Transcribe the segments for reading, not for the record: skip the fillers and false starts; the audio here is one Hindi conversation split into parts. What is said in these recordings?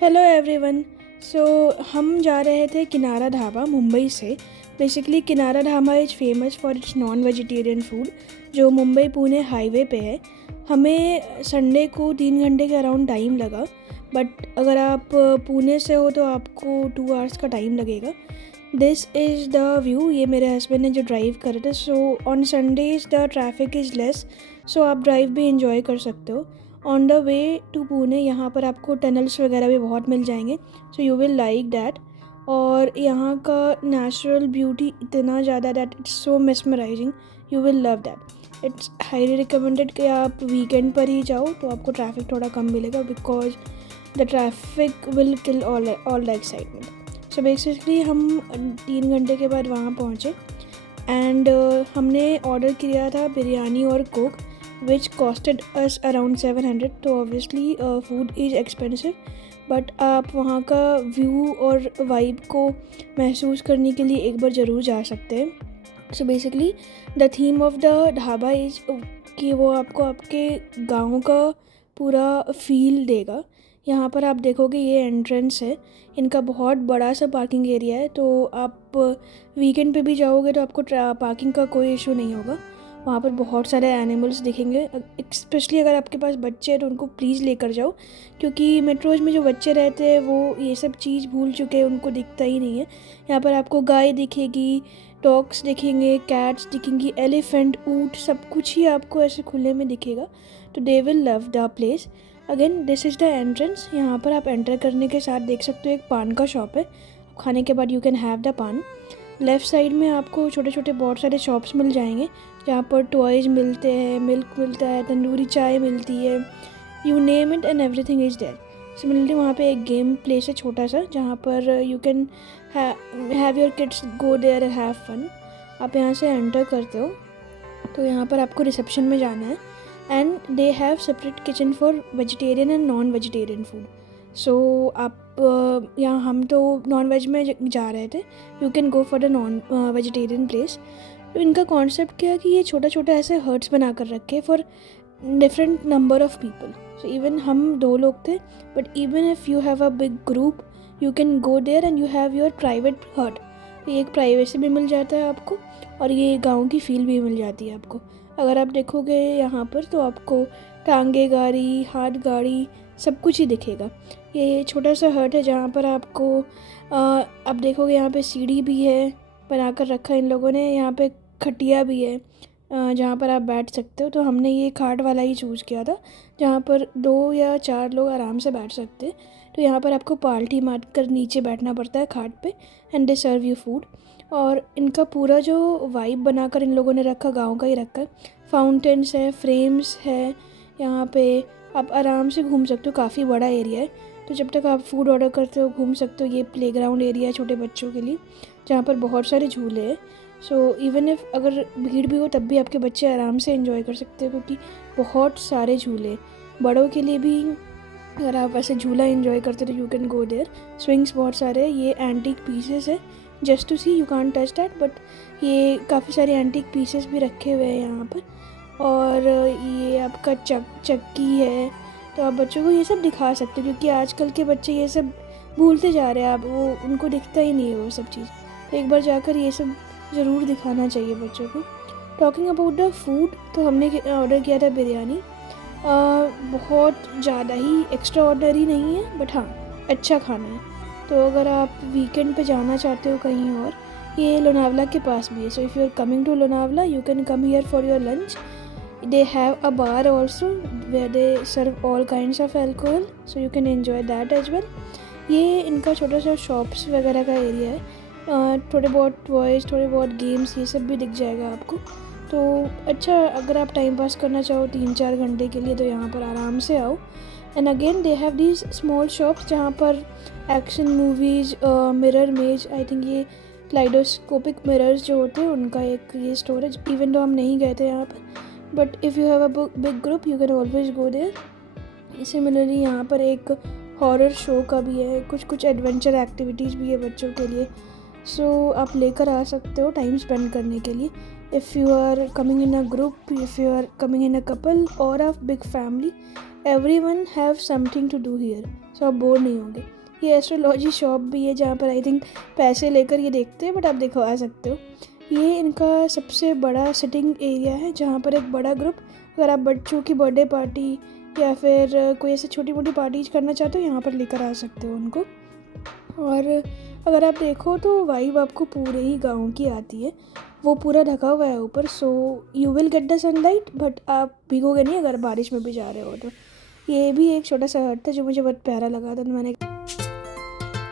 Hello everyone. सो हम जा रहे थे किनारा ढाबा मुंबई से। बेसिकली किनारा dhaba is famous for its non vegetarian food जो मुंबई पुणे हाईवे पे है। हमें संडे को 3 घंटे के अराउंड टाइम लगा, बट अगर आप पुणे से हो तो आपको 2 आवर्स का टाइम लगेगा। This is the view. ये मेरे हस्बैंड ने जो ड्राइव करे थे। So on Sundays the traffic is less, so आप ड्राइव भी इंजॉय कर सकते हो। On the way to Pune यहाँ पर आपको टनल्स वगैरह भी बहुत मिल जाएंगे, so you will like that. और यहाँ का नेचुरल ब्यूटी इतना ज़्यादा that it's so mesmerising, you will love that. It's highly recommended कि आप वीकेंड पर ही जाओ तो आपको ट्रैफिक थोड़ा कम मिलेगा, because the traffic will kill all the excitement. So basically हम 3 घंटे के बाद वहाँ पहुँचे एंड हमने ऑर्डर किया था बिरयानी और Coke, which costed us around 700। तो obviously food is expensive, but आप वहाँ का व्यू और वाइब को महसूस करने के लिए एक बार ज़रूर जा सकते हैं। So basically the theme of the dhaba is कि वो आपको आपके गाँव का पूरा फील देगा। यहाँ पर आप देखोगे ये एंट्रेंस है, इनका बहुत बड़ा सा पार्किंग एरिया है, तो आप वीकेंड पे भी जाओगे तो आपको पार्किंग का कोई इशू नहीं होगा। वहाँ पर बहुत सारे एनिमल्स दिखेंगे, स्पेशली अगर आपके पास बच्चे हैं तो उनको प्लीज़ लेकर जाओ, क्योंकि मेट्रोज में जो बच्चे रहते हैं वो ये सब चीज़ भूल चुके हैं, उनको दिखता ही नहीं है। यहाँ पर आपको गाय दिखेगी, डॉग्स दिखेंगे, कैट्स दिखेंगी, एलिफेंट, ऊँट, सब कुछ ही आपको ऐसे खुले में दिखेगा। तो they will love the place. Again this is the entrance. यहाँ पर आप एंटर करने के साथ देख सकते हो एक पान का शॉप है। खाने के बाद यू कैन हैव द पान। लेफ़्ट साइड में आपको छोटे छोटे बहुत सारे शॉप्स मिल जाएंगे जहाँ पर टॉयज़ मिलते हैं, मिल्क मिलता है, तंदूरी चाय मिलती है, you name it and everything is there. Similarly वहाँ पे एक गेम प्लेस है छोटा सा, जहाँ पर you can have your kids go there and have fun. आप यहाँ से एंटर करते हो तो यहाँ पर आपको रिसेप्शन में जाना है and they have separate kitchen for vegetarian and non vegetarian food. So आप यहाँ हम तो नॉन वेज में जा रहे थे, you can go for the non vegetarian place. तो इनका कॉन्सेप्ट क्या है कि ये छोटा छोटा ऐसे हर्ट्स बना कर रखे for different number of people. So even हम 2 लोग थे, but even if you have a big group you can go there and you have your private hut. तो एक प्राइवेसी भी मिल जाता है आपको और ये गांव की फील भी मिल जाती है आपको। अगर आप देखोगे यहाँ पर तो आपको टांगे गाड़ी, हाथ गाड़ी, सब कुछ ही दिखेगा। ये छोटा सा हट है जहाँ पर आपको आप देखोगे यहाँ पे सीढ़ी भी है बना कर रखा है इन लोगों ने, यहाँ पे खटिया भी है जहाँ पर आप बैठ सकते हो। तो हमने ये खाट वाला ही चूज़ किया था जहाँ पर 2 या 4 लोग आराम से बैठ सकते हैं। तो यहाँ पर आपको पाल्टी मार कर नीचे बैठना पड़ता है खाट पे and they serve you food. और इनका पूरा जो वाइब बनाकर इन लोगों ने रखा गांव का ही रखा है। फाउंटेन्स है, फ्रेम्स है, यहाँ पे आप आराम से घूम सकते हो, काफ़ी बड़ा एरिया है। तो जब तक आप फूड ऑर्डर करते हो घूम सकते हो। ये प्लेग्राउंड एरिया है छोटे बच्चों के लिए जहाँ पर बहुत सारे झूले हैं। सो इवन इफ़ अगर भीड़ भी हो तब भी आपके बच्चे आराम से एंजॉय कर सकते हो, क्योंकि बहुत सारे झूले बड़ों के लिए भी। अगर आप वैसे झूला एंजॉय करते हो तो you can go there. Swings बहुत सारे हैं। ये एंटीक पीसेस है, just to see, you can't touch that, but ये काफ़ी सारे एंटीक पीसेस भी रखे हुए हैं यहाँ पर। और ये आपका चक्की है, तो आप बच्चों को ये सब दिखा सकते हो, क्योंकि आजकल के बच्चे ये सब भूलते जा रहे हैं। आप वो उनको दिखता ही नहीं है वो सब चीज़। तो एक बार जाकर ये सब ज़रूर दिखाना चाहिए बच्चों को। टॉकिंग अबाउट द फूड, तो हमने ऑर्डर किया था बिरयानी। बहुत ज़्यादा ही एक्स्ट्रा ऑर्डनरी नहीं है, बट हाँ अच्छा खाना है। तो अगर आप वीकेंड पे जाना चाहते हो कहीं और, ये लोनावला के पास भी है। So if you are coming to Lonavala you can come here for your lunch. They have a bar also where they serve all kinds of alcohol, so you can enjoy that as well। ये इनका छोटा सा शॉप्स वगैरह का एरिया है। थोड़े बहुत टॉयज़, थोड़े बहुत गेम्स, ये सब भी दिख जाएगा आपको। तो अच्छा, अगर आप टाइम पास करना चाहो 3-4 घंटे के लिए तो यहाँ पर आराम से आओ। And again they have these small shops जहाँ पर एक्शन मूवीज़, मिरर मेज, आई थिंक ये क्लाइडोस्कोपिक मिरर्स जो होते हैं उनका एक ये स्टोर है। इवन तो हम नहीं गए थे यहाँ पर, but if you have a big group you can always go there. Similarly यहाँ पर एक हॉरर शो का भी है, कुछ एडवेंचर एक्टिविटीज़ भी है बच्चों के लिए। सो आप लेकर आ सकते हो टाइम स्पेंड करने के लिए। if you are coming in a group, if you are coming in a couple or a big family, everyone have something to do here. So आप बोर नहीं होंगे. ये एस्ट्रोलॉजी शॉप भी है जहाँ पर आई थिंक पैसे लेकर ये देखते हैं, बट आप दिखवा सकते हो. ये इनका सबसे बड़ा सिटिंग एरिया है जहाँ पर एक बड़ा ग्रुप, अगर आप बच्चों की बर्थडे पार्टी या फिर कोई ऐसे छोटी मोटी पार्टीज करना चाहते हो यहाँ पर लेकर आ सकते हो उनको. और अगर आप देखो तो वाइब आपको पूरे ही गांव की आती है. वो पूरा ढका हुआ है ऊपर, सो you will get the sunlight, but आप भीगोगे नहीं अगर बारिश में भी जा रहे हो तो. ये भी एक छोटा सा हट था जो मुझे बहुत प्यारा लगा था, तो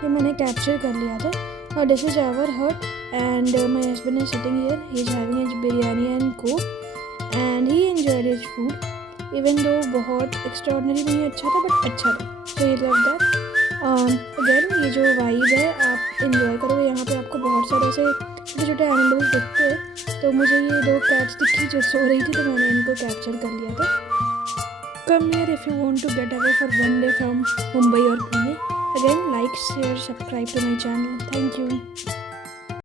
मैंने कैप्चर कर लिया था. और दिस इज आवर हट and my husband is sitting here, he is having his biryani and Coke and he enjoyed his food, even though बहुत एक्स्ट्राऑर्डिनरी नहीं अच्छा था बट अच्छा था. सो ही लव दैट. अगेन ये जो वाइब है आप इन्जॉय करोगे. यहाँ पे आपको बहुत सारे ऐसे छोटे छोटे एनिमल्स दिखते हैं. तो मुझे ये 2 कैट्स दिखी जो सो रही थी, तो मैंने इनको कैप्चर कर लिया था. Come here if you want to get away for one day from Mumbai और Pune. Again like share subscribe to my channel. Thank you.